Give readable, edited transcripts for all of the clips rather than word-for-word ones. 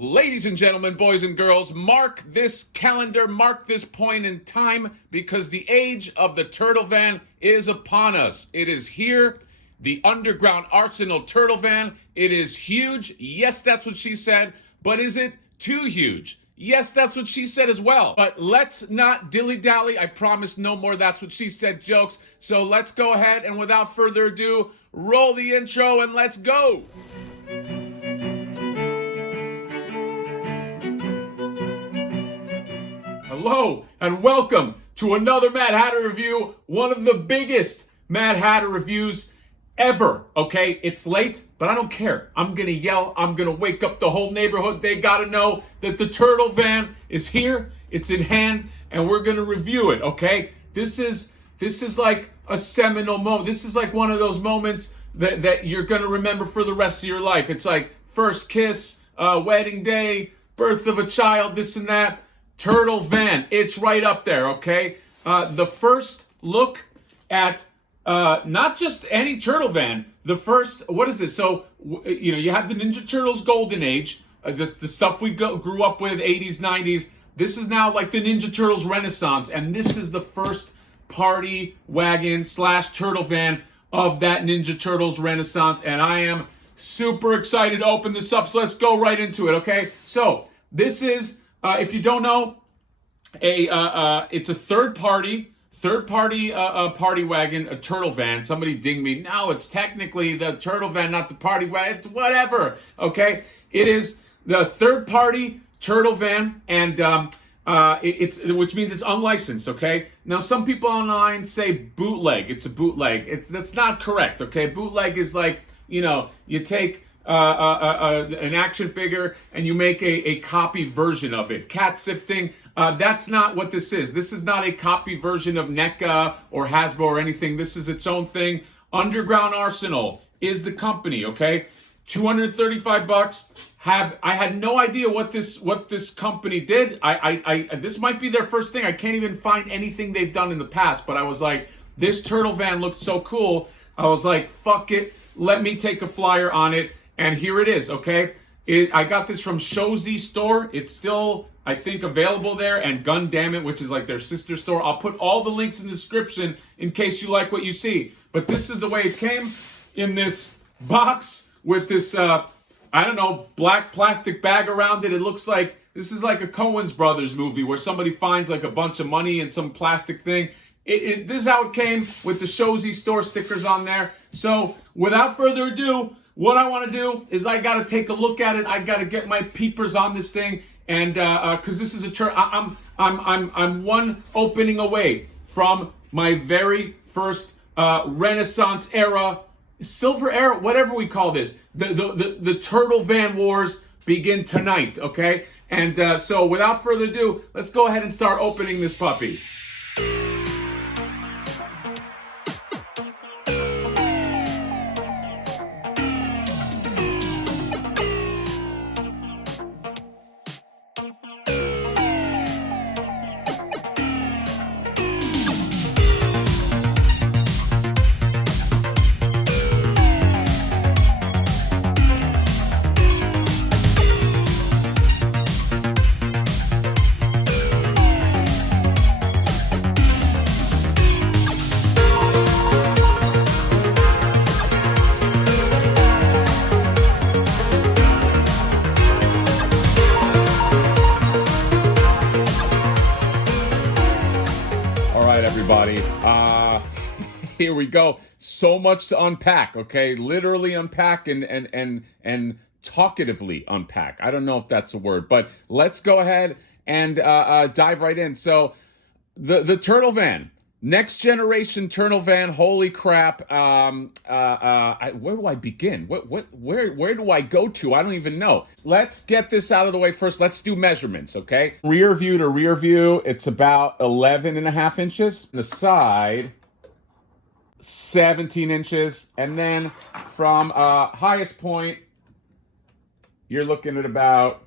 Ladies and gentlemen, boys and girls, mark this calendar, mark this point in time, because the age of the turtle van is upon us. It is here, the underground arsenal turtle van. It is huge. Yes, that's what she said. But is it too huge? Yes, that's what she said as well. But let's not dilly-dally. I promise no more that's what she said jokes. So let's go ahead and without further ado, roll the intro and let's go. Hello and welcome to another Mad Hatter review, one of the biggest Mad Hatter reviews ever, okay? It's late, but I don't care. I'm gonna yell, I'm gonna wake up the whole neighborhood. They gotta know that the turtle van is here, it's in hand, and we're gonna review it, okay? This is like a seminal moment. This is like one of those moments that you're gonna remember for the rest of your life. It's like first kiss, wedding day, birth of a child, this and that. Turtle van, it's right up there, okay? The first look at not just any turtle van, the first, what is this? So, you have the Ninja Turtles golden age, the stuff we grew up with, 80s, 90s. This is now like the Ninja Turtles renaissance, and this is the first party wagon / turtle van of that Ninja Turtles renaissance, and I am super excited to open this up, so let's go right into it, okay? So, this is... if you don't know, it's a third party party wagon, a turtle van. Somebody ding me. No, it's technically the turtle van, not the party wagon. It's whatever. Okay, it is the third party turtle van, and it's which means it's unlicensed. Okay. Now some people online say bootleg. It's a bootleg. That's not correct. Okay, bootleg is like you take an action figure and you make a copy version of it. Cat sifting, that's not what this is. This is not a copy version of NECA or Hasbro or anything. This is its own thing. Underground Arsenal is the company, okay? $235. I had no idea what this company did. This might be their first thing. I can't even find anything they've done in the past, but I was like, this turtle van looked so cool. I was like, fuck it. Let me take a flyer on it. And here it is, okay? I got this from Shozy Store. It's still, I think, available there. And Gun Damn It, which is like their sister store. I'll put all the links in the description in case you like what you see. But this is the way it came in this box with this, black plastic bag around it. It looks like, this is like a Coen's Brothers movie where somebody finds like a bunch of money in some plastic thing. This is how it came with the Shozy Store stickers on there. So, without further ado, what I want to do is I got to take a look at it. I got to get my peepers on this thing, and because this is I'm one opening away from my very first Renaissance era, Silver era, whatever we call this. The Turtle Van Wars begin tonight, okay? And so without further ado, let's go ahead and start opening this puppy. Everybody, here we go. So much to unpack, okay? Literally unpack and talkatively unpack. I don't know if that's a word, but let's go ahead and dive right in. So the turtle van, next generation turtle van. Holy crap! Where do I begin? Where do I go to? I don't even know. Let's get this out of the way first. Let's do measurements, okay? Rear view to rear view, it's about 11.5 inches. The side, 17 inches, and then from highest point, you're looking at about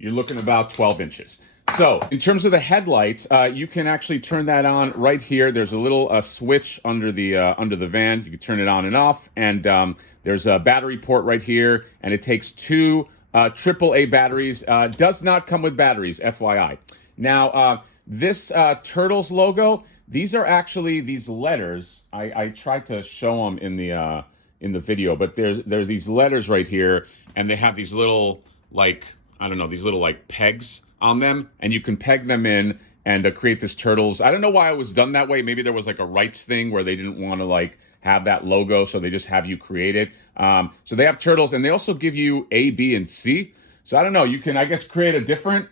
12 inches. So, in terms of the headlights, you can actually turn that on right here. There's a little switch under the van. You can turn it on and off, and there's a battery port right here, and it takes two AAA batteries. Does not come with batteries, FYI. Now, this Turtles logo, these are actually these letters. I tried to show them in the video, but there's these letters right here, and they have these little, like, I don't know, these little like pegs on them, and you can peg them in and create this Turtles. I don't know why it was done that way. Maybe there was like a rights thing where they didn't want to like have that logo, so they just have you create it. So they have Turtles, and they also give you A, B, and C. So I don't know, you can, I guess, create a different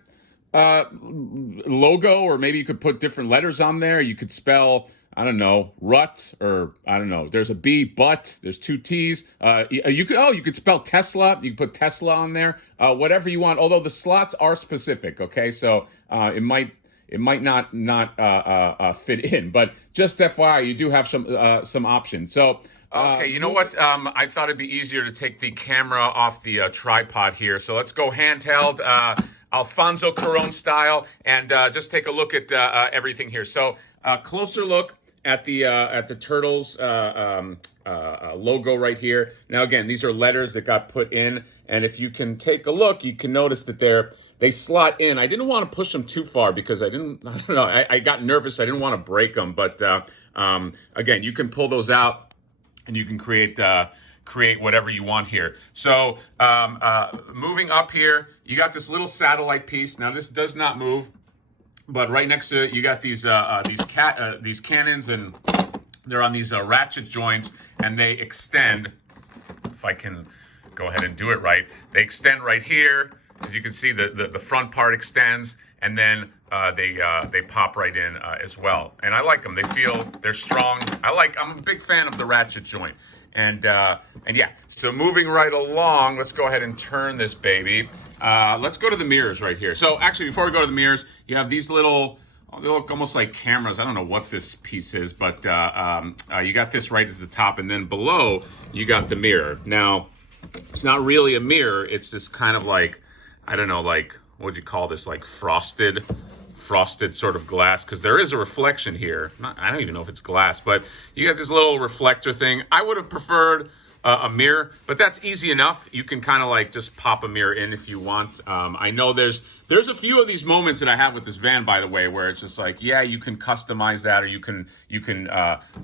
logo, or maybe you could put different letters on there. You could spell, I don't know, rut, or I don't know. There's a B, but there's two T's. You could spell Tesla. You could put Tesla on there. Whatever you want. Although the slots are specific. Okay, so it might not fit in. But just FYI, you do have some options. So. Okay, you know what? I thought it'd be easier to take the camera off the tripod here. So let's go handheld, Alfonso Cuarón style, and just take a look at everything here. So closer look at the Turtles logo right here. Now again, these are letters that got put in, and if you can take a look, you can notice that they slot in. I didn't want to push them too far because I don't know. I got nervous. I didn't want to break them, but again, you can pull those out. And you can create whatever you want here. So moving up here, you got this little satellite piece. Now this does not move, but right next to it, you got these cannons, and they're on these ratchet joints, and they extend. If I can go ahead and do it right, they extend right here. As you can see, the front part extends, and then they pop right in as well. And I like them. They're strong. I'm a big fan of the ratchet joint. And yeah, so moving right along, let's go ahead and turn this baby. Let's go to the mirrors right here. So actually, before we go to the mirrors, you have these little, they look almost like cameras. I don't know what this piece is, but you got this right at the top, and then below, you got the mirror. Now, it's not really a mirror. It's this kind of like, I don't know, like, what would you call this? Like frosted sort of glass, because there is a reflection here. I don't even know if it's glass, but you got this little reflector thing. I would have preferred a mirror, but that's easy enough. You can kind of like just pop a mirror in if you want. I know there's a few of these moments that I have with this van, by the way, where it's just like, yeah, you can customize that, or you can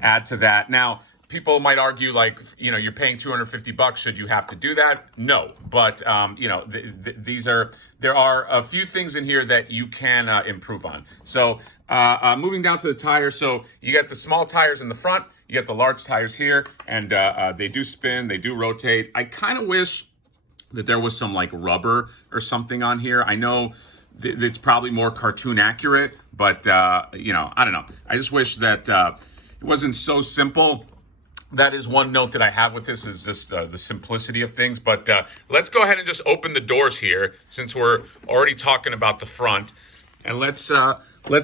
add to that. Now, people might argue, like, you know, you're paying $250. Should you have to do that? No, but you know, there are a few things in here that you can improve on. So moving down to the tires, so you got the small tires in the front, you got the large tires here, and they do spin, they do rotate. I kind of wish that there was some like rubber or something on here. I know it's probably more cartoon accurate, but you know, I don't know. I just wish that it wasn't so simple. That is one note that I have with this, is just the simplicity of things. But let's go ahead and just open the doors here, since we're already talking about the front. And let's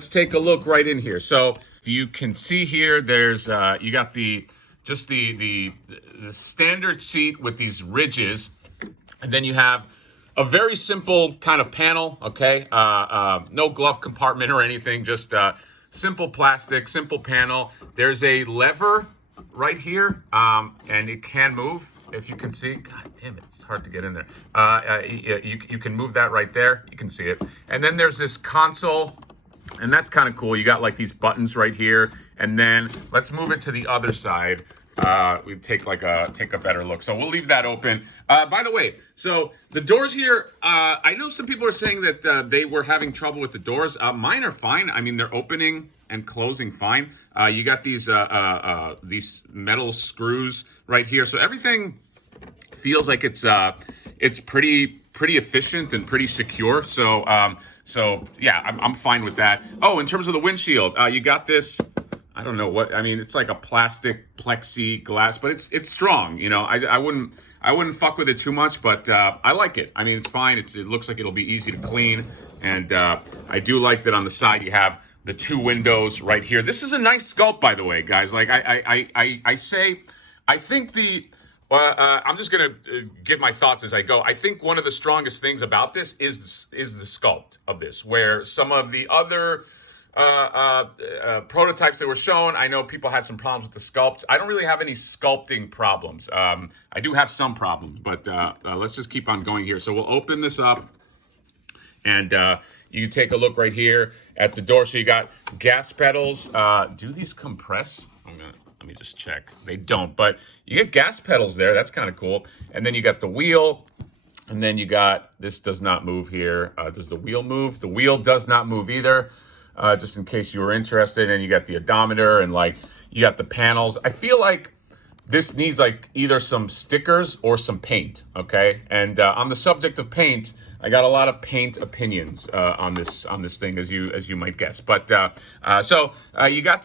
take a look right in here. So if you can see here, there's you got the standard seat with these ridges, and then you have a very simple kind of panel. Okay, no glove compartment or anything, just simple plastic, simple panel. There's a lever right here, and it can move, if you can see. God damn it, it's hard to get in there. You can move that right there. You can see it. And then there's this console, and that's kind of cool. You got like these buttons right here. And then let's move it to the other side. We take a better look. So we'll leave that open. By the way, so the doors here, I know some people are saying that they were having trouble with the doors. Mine are fine. I mean, they're opening and closing fine. You got these metal screws right here, so everything feels like it's pretty efficient and pretty secure. So yeah, I'm fine with that. Oh, in terms of the windshield, you got this. I don't know what, I mean, it's like a plastic plexiglass, but it's strong. You know, I wouldn't fuck with it too much, but I like it. I mean, it's fine. It looks like it'll be easy to clean, and I do like that on the side you have the two windows right here. This is a nice sculpt, by the way, guys. Like I think I'm just gonna give my thoughts as I go. I think one of the strongest things about this is the sculpt of this, where some of the other prototypes that were shown. I know people had some problems with the sculpts. I don't really have any sculpting problems. I do have some problems, but let's just keep on going here. So we'll open this up, and you can take a look right here at the door. So you got gas pedals. Do these compress? Let me just check. They don't, but you get gas pedals there. That's kind of cool. And then you got the wheel. And then you got, this does not move here. Does the wheel move? The wheel does not move either, just in case you were interested. And you got the odometer and like, you got the panels. I feel like this needs like either some stickers or some paint, okay? And on the subject of paint, I got a lot of paint opinions on this thing, as you might guess. But so you got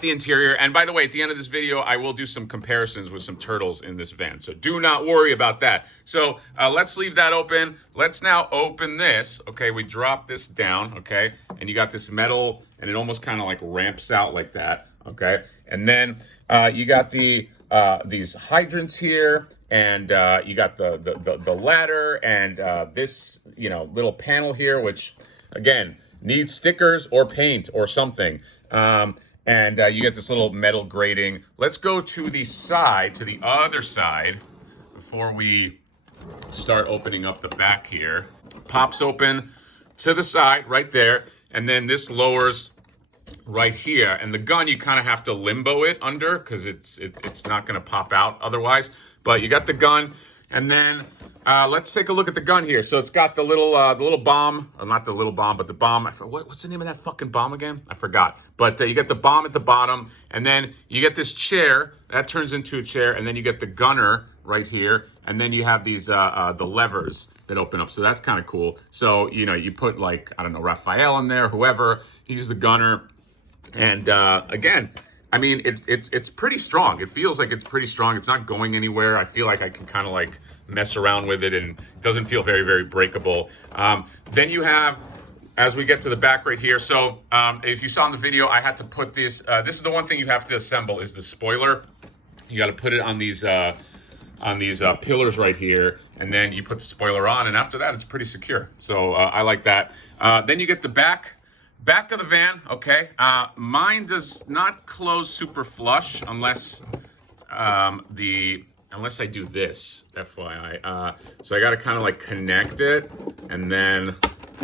the interior, and by the way, at the end of this video, I will do some comparisons with some turtles in this van, so do not worry about that. So let's leave that open. Let's now open this. Okay, we drop this down, okay, and you got this metal, and it almost kind of like ramps out like that, okay, and then you got these hydrants here, and you got the ladder, and this little panel here, which again needs stickers or paint or something. And you get this little metal grating. Let's go to the side, to the other side, before we start opening up the back here. Pops open to the side right there, and then this lowers right here. And the gun, you kind of have to limbo it under because it's not going to pop out otherwise. But you got the gun, and then let's take a look at the gun here. So it's got the little bomb, or not the little bomb, but the bomb. What's the name of that fucking bomb again? I forgot. But you get the bomb at the bottom, and then you get this chair that turns into a chair, and then you get the gunner right here, and then you have these the levers that open up. So that's kind of cool. So you put like, I don't know, Raphael in there, whoever. He's the gunner, and again, I mean, it's pretty strong. It feels like it's pretty strong. It's not going anywhere. I feel like I can kind of like mess around with it, and it doesn't feel very, very breakable. Then you have, as we get to the back right here. So if you saw in the video, I had to put this. This is the one thing you have to assemble is the spoiler. You got to put it on these pillars right here, and then you put the spoiler on, and after that, it's pretty secure. So I like that. Then you get the back of the van. Okay, mine does not close super flush unless unless I do this, FYI. So I got to kind of like connect it, and then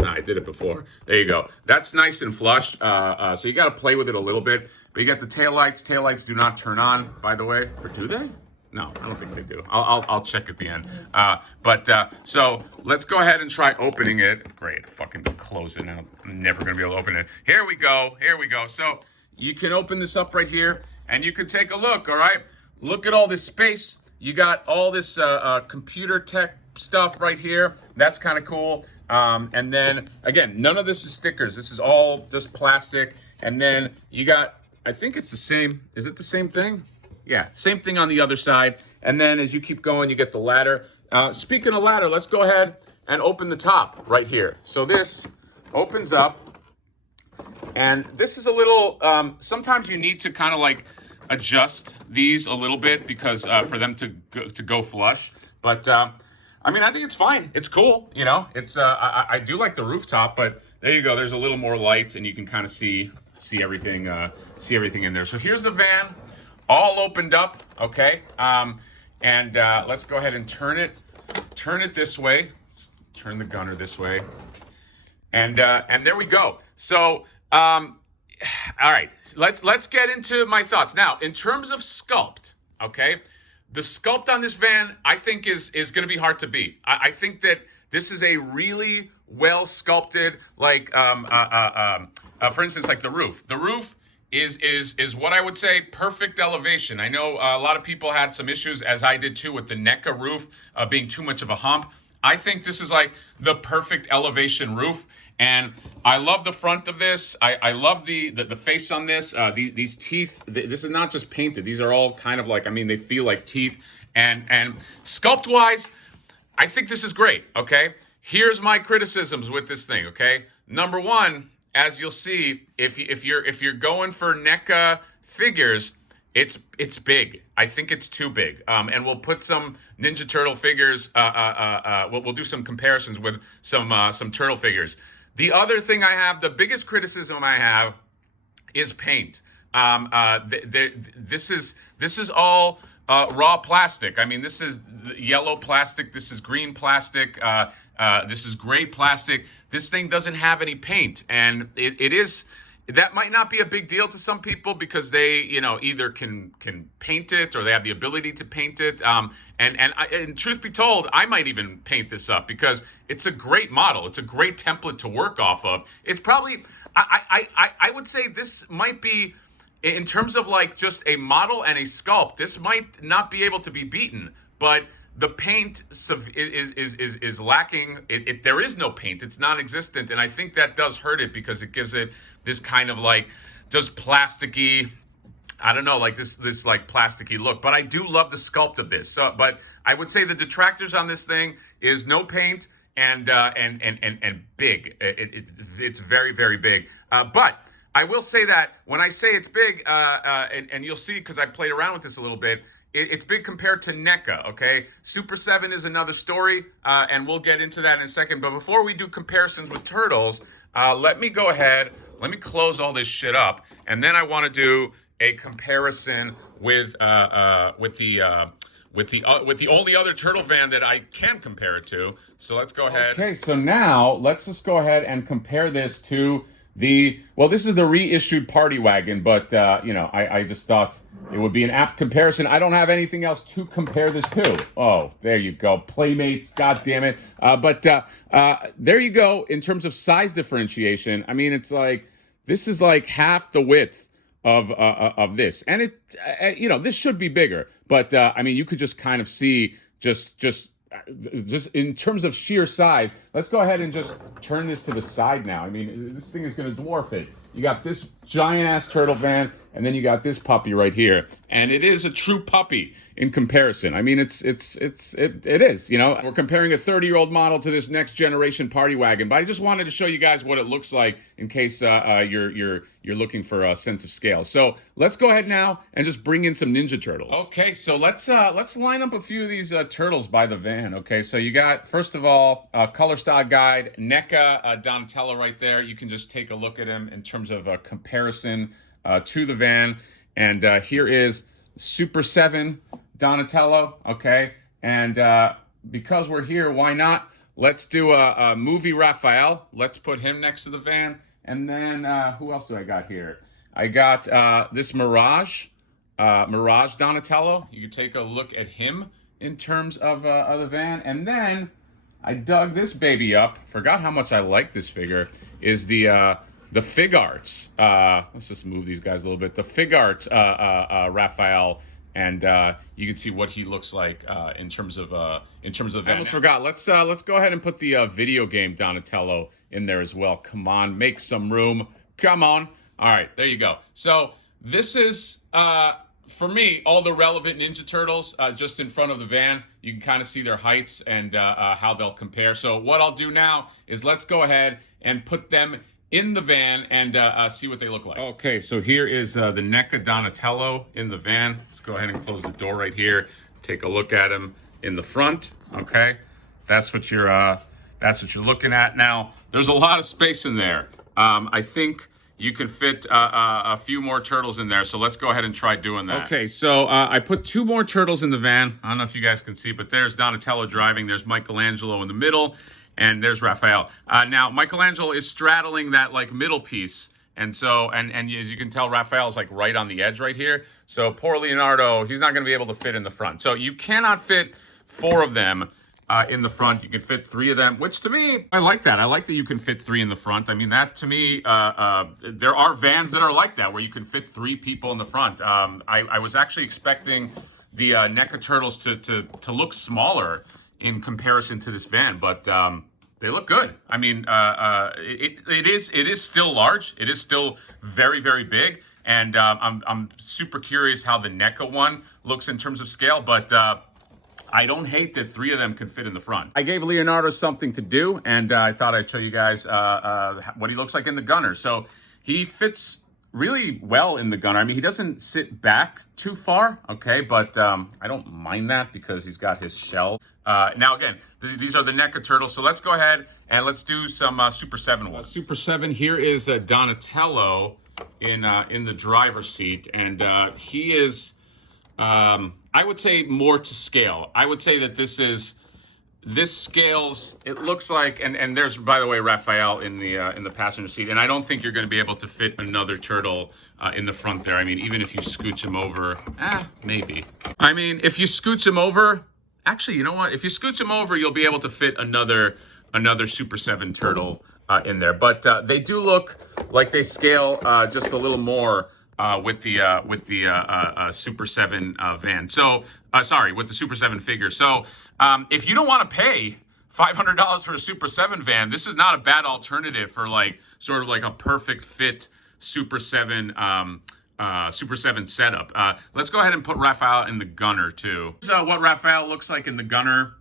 I did it before. There you go. That's nice and flush. So you got to play with it a little bit. But you got the taillights. Taillights do not turn on, by the way. Or do they? No, I don't think they do. I'll check at the end. So let's go ahead and try opening it. Great, fucking close it now. I'm never gonna be able to open it. Here we go. So you can open this up right here, and you can take a look. All right, look at all this space. You got all this computer tech stuff right here. That's kind of cool. And then again, none of this is stickers. This is all just plastic. And then you got, I think it's the same. Is it the same thing? Yeah, same thing on the other side. And then as you keep going, you get the ladder. Speaking of ladder, let's go ahead and open the top right here. So this opens up, and this is a little, sometimes you need to kind of like adjust these a little bit because for them to go flush. But I mean, I think it's fine. It's cool, It's I do like the rooftop, but there you go. There's a little more light, and you can kind of see everything in there. So here's the van, all opened up, okay? And let's go ahead and turn it this way. Let's turn the gunner this way. And there we go. So, all right, let's get into my thoughts. Now, in terms of sculpt, okay? The sculpt on this van, I think, is going to be hard to beat. I think that this is a really well sculpted, like, for instance, like the roof. The roof is what I would say perfect elevation. I know a lot of people had some issues, as I did too, with the NECA roof being too much of a hump. I think this is like the perfect elevation roof, and I love the front of this. I love the face on this. These teeth. This is not just painted. These are all kind of like, I mean, they feel like teeth. And sculpt wise, I think this is great. Okay, here's my criticisms with this thing. Okay, number one, as you'll see, if you're going for NECA figures, it's big. I think it's too big. And we'll put some Ninja Turtle figures. We'll do some comparisons with some turtle figures. The other thing I have, the biggest criticism I have, is paint. This is all raw plastic. I mean, this is yellow plastic. This is green plastic. This is gray plastic. This thing doesn't have any paint, and it is. That might not be a big deal to some people because they, either can paint it or they have the ability to paint it. And truth be told, I might even paint this up because it's a great model. It's a great template to work off of. It's probably, I would say this might be, in terms of like just a model and a sculpt, this might not be able to be beaten, but the paint is lacking. There is no paint. It's non-existent, and I think that does hurt it because it gives it this kind of like just plasticky, I don't know, like this like plasticky look. But I do love the sculpt of this. But I would say the detractors on this thing is no paint and big. It's very, very big. But I will say that when I say it's big, and you'll see because I played around with this a little bit, it's big compared to NECA, okay? Super 7 is another story, and we'll get into that in a second. But before we do comparisons with turtles, let me go ahead, let me close all this shit up, and then I want to do a comparison with the only other turtle van that I can compare it to. So let's go ahead. Okay, so now let's just go ahead and compare this to this is the reissued Party Wagon, but I just thought it would be an apt comparison. I don't have anything else to compare this to. Oh, there you go. Playmates, god damn it. But there you go. In terms of size differentiation, I mean, it's like, this is like half the width of this. And it, this should be bigger, but I mean, you could just kind of see just in terms of sheer size. Let's go ahead and just turn this to the side now. I mean, this thing is going to dwarf it. You got this giant ass turtle van, and then you got this puppy right here, and it is a true puppy in comparison. I mean, it is. We're comparing a 30-year-old model to this next generation Party Wagon, but I just wanted to show you guys what it looks like in case you're looking for a sense of scale. So let's go ahead now and just bring in some Ninja Turtles. Okay, so let's line up a few of these turtles by the van. Okay, so you got, first of all, color style guide, NECA Donatello right there. You can just take a look at him in terms of a comparison to the van. And here is Super 7 Donatello, okay? And because we're here, why not? Let's do a movie Raphael. Let's put him next to the van. And then who else do I got here? I got this Mirage Donatello. You can take a look at him in terms of the van. And then I dug this baby up. Forgot how much I like this figure. Is the Fig Arts. Let's just move these guys a little bit. The Fig Arts Raphael, and you can see what he looks like in terms of I almost forgot. Let's go ahead and put the video game Donatello in there as well. Come on, make some room. Come on. All right, there you go. So this is for me all the relevant Ninja Turtles just in front of the van. You can kind of see their heights and how they'll compare. So what I'll do now is let's go ahead and put them in the van and see what they look like. Okay, so here is the NECA Donatello in the van. Let's go ahead and close the door right here. Take a look at him in the front. Okay, that's what you're looking at. Now, there's a lot of space in there. I think you can fit a few more turtles in there. So let's go ahead and try doing that. Okay, so I put 2 more turtles in the van. I don't know if you guys can see, but there's Donatello driving. There's Michelangelo in the middle. And there's Raphael. Now, Michelangelo is straddling that like middle piece. And so, and as you can tell, Raphael's like right on the edge right here. So poor Leonardo, he's not going to be able to fit in the front. So you cannot fit 4 of them in the front. You can fit 3 of them, which to me, I like that. I like that you can fit 3 in the front. I mean, that to me, there are vans that are like that, where you can fit 3 people in the front. I was actually expecting the NECA Turtles to look smaller in comparison to this van, but they look good. I mean, it is still large. It is still very, very big, and I'm super curious how the NECA one looks in terms of scale. But I don't hate that 3 of them can fit in the front. I gave Leonardo something to do, and I thought I'd show you guys what he looks like in the gunner. So he fits really well in the gunner. I mean, he doesn't sit back too far, okay, but I don't mind that because he's got his shell. Now, again, these are the NECA turtles, so let's go ahead and let's do some Super 7 ones. Super 7, here is Donatello in the driver's seat, and he is, I would say, more to scale. I would say that this scales, it looks like, and there's, by the way, Raphael in the passenger seat, and I don't think you're going to be able to fit another turtle in the front there. I mean, even if you scooch him over, maybe. I mean, if you scooch him over, actually, you know what? If you scooch him over, you'll be able to fit another Super 7 turtle in there. But they do look like they scale just a little more with the Super 7 van. So, sorry, with the Super 7 figure. So, if you don't want to pay $500 for a Super 7 van, this is not a bad alternative for like sort of like a perfect fit Super 7 Super 7 setup. Let's go ahead and put Raphael in the gunner too. This is what Raphael looks like in the gunner.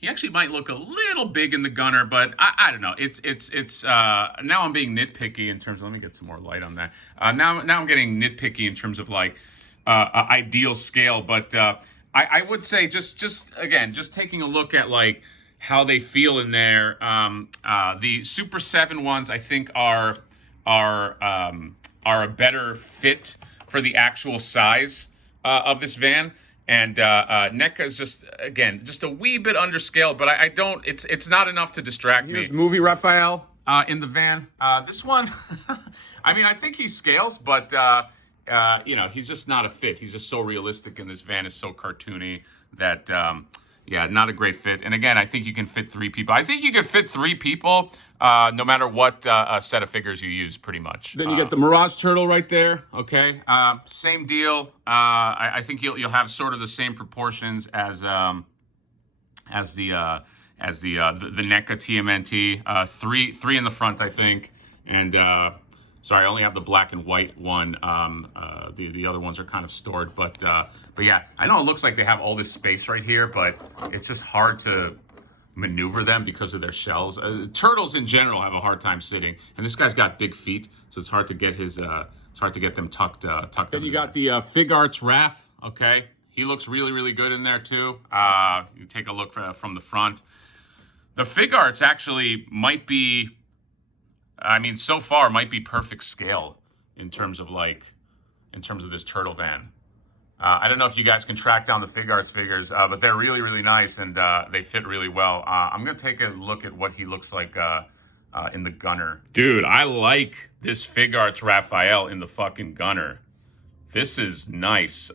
He actually might look a little big in the gunner, but I don't know. It's now I'm being nitpicky in terms of, let me get some more light on that. Now I'm getting nitpicky in terms of like ideal scale, but I would say just again, just taking a look at like how they feel in there. The Super 7 ones I think are a better fit for the actual size of this van. And NECA is just, again, just a wee bit underscaled, but I don't, it's not enough to distract me. Here's movie Raphael in the van. This one, I mean, I think he scales, but, you know, he's just not a fit. He's just so realistic, and this van is so cartoony that, yeah, not a great fit. And again, I think you can fit 3 people. I think you could fit 3 people no matter what set of figures you use, pretty much. Then you get the Mirage Turtle right there, okay? Same deal. I think you'll have sort of the same proportions as the NECA TMNT. Three in the front, I think. And sorry, I only have the black and white one. The other ones are kind of stored, but yeah, I know it looks like they have all this space right here, but it's just hard to maneuver them because of their shells. Turtles in general have a hard time sitting, and this guy's got big feet, so it's hard to get his it's hard to get them tucked. Then you got the Fig Arts Raph. Okay, he looks really good in there too. You take a look from the front. The Fig Arts actually might be, I mean, so far might be perfect scale in terms of this turtle van. I don't know if you guys can track down the Fig Arts figures, but they're really nice, and they fit really well. I'm going to take a look at what he looks like in the gunner. Dude, I like this Fig Arts Raphael in the fucking gunner. This is nice.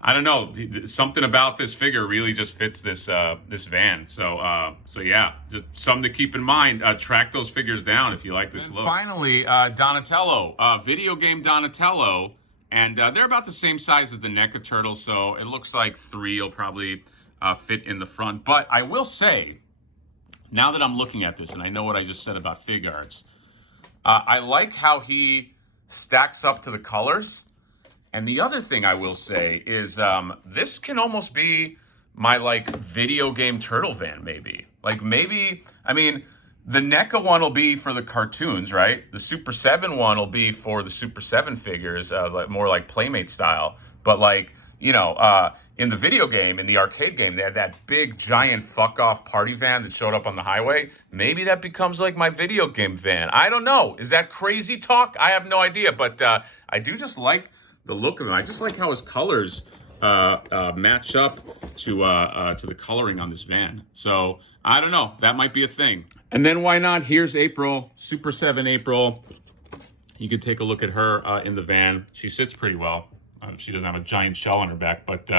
I don't know, something about this figure really just fits this this van. So yeah, just something to keep in mind. Track those figures down if you like this look. Finally, Donatello, video game Donatello. And they're about the same size as the NECA turtles, so it looks like 3 will probably fit in the front. But I will say, now that I'm looking at this, and I know what I just said about Fig Arts, I like how he stacks up to the colors. And the other thing I will say is this can almost be my, like, video game turtle van, maybe. Like, maybe, I mean, the NECA one will be for the cartoons, right? The Super 7 one will be for the Super 7 figures, more like Playmate style. But like, you know, in the video game, in the arcade game, they had that big, giant, fuck-off party van that showed up on the highway. Maybe that becomes like my video game van. I don't know. Is that crazy talk? I have no idea. But I do just like the look of him. I just like how his colors match up to the coloring on this van. So I don't know, that might be a thing. And then why not? Here's April, Super 7 April. You could take a look at her in the van. She sits pretty well. She doesn't have a giant shell on her back, but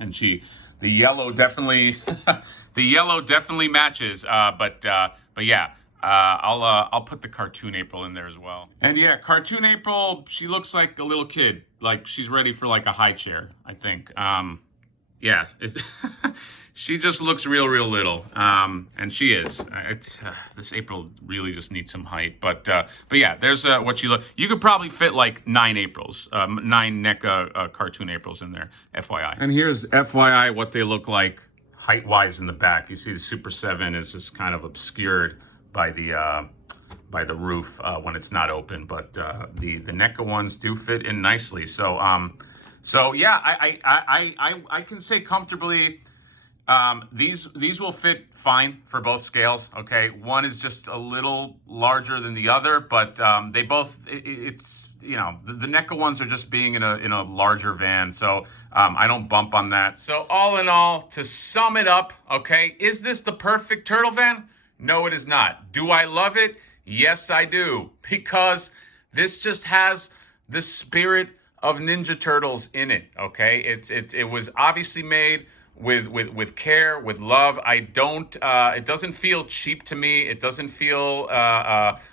and the yellow definitely the yellow definitely matches. But yeah. I'll put the cartoon April in there as well. And yeah, cartoon April, she looks like a little kid. Like she's ready for like a high chair, I think. Yeah, she just looks real little. And she is. This April really just needs some height. But yeah, there's what she look. You could probably fit like 9 Aprils, 9 NECA cartoon Aprils in there, FYI. And here's FYI what they look like height-wise in the back. You see the Super 7 is just kind of obscured by the the roof when it's not open. But the NECA ones do fit in nicely. So yeah, I can say comfortably. These will fit fine for both scales. Okay, one is just a little larger than the other, but they both. It's the NECA ones are just being in a larger van, so I don't bump on that. So all in all, to sum it up, okay, is this the perfect turtle van? No, it is not. Do I love it? Yes, I do, because this just has the spirit of Ninja Turtles in it. Okay, it was obviously made with care, with love. I don't. It doesn't feel cheap to me. It doesn't feel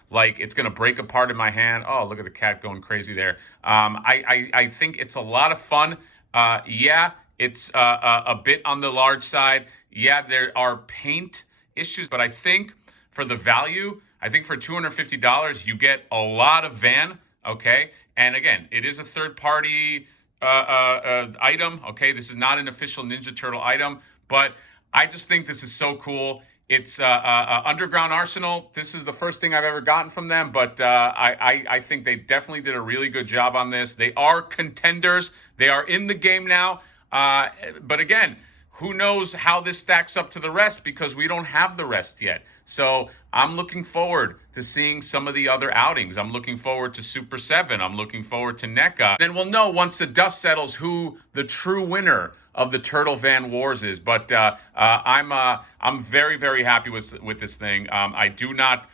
like it's gonna break apart in my hand. Oh, look at the cat going crazy there. I think it's a lot of fun. Yeah, it's a bit on the large side. Yeah, there are paint issues, but I think for the value, I think for $250 you get a lot of van. Okay, and again, it is a third party item. Okay, this is not an official Ninja Turtle item, but I just think this is so cool. It's Underground Arsenal. This is the first thing I've ever gotten from them, but I think they definitely did a really good job on this. They are contenders. They are in the game now. But again, who knows how this stacks up to the rest, because we don't have the rest yet. So I'm looking forward to seeing some of the other outings. I'm looking forward to Super 7. I'm looking forward to NECA. Then we'll know once the dust settles who the true winner of the Turtle Van Wars is. But I'm very, very happy with this thing. I do not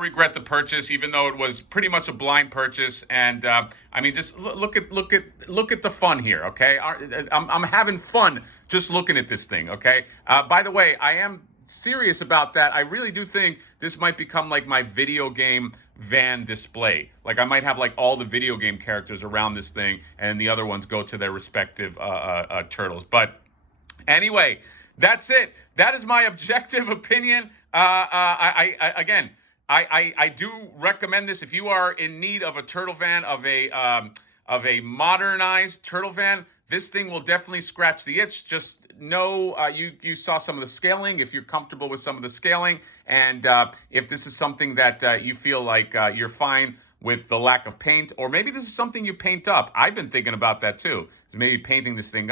regret the purchase, even though it was pretty much a blind purchase. And I mean, just look at the fun here. Okay, I'm having fun just looking at this thing. Okay. By the way, I am serious about that. I really do think this might become like my video game van display. Like I might have like all the video game characters around this thing, and the other ones go to their respective turtles. But anyway, that's it. That is my objective opinion. Again, I do recommend this if you are in need of a turtle van, of a modernized turtle van. This thing will definitely scratch the itch. Just know you saw some of the scaling, if you're comfortable with some of the scaling, and if this is something that you feel like you're fine with the lack of paint, or maybe this is something you paint up. I've been thinking about that too. So maybe painting this thing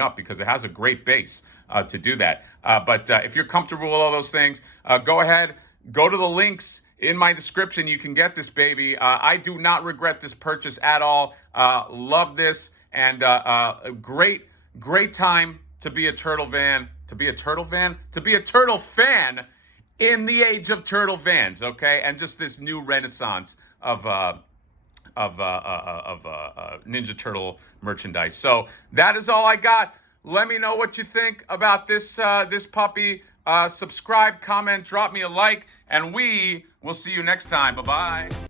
up because it has a great base to do that. But if you're comfortable with all those things, go ahead, go to the links in my description. You can get this baby. I do not regret this purchase at all. Love this, and great time to be a turtle fan in the age of turtle vans. Okay, and just this new renaissance of Ninja Turtle merchandise. So that is all I got. Let me know what you think about this puppy. Subscribe, comment, drop me a like, and we will see you next time. Bye-bye.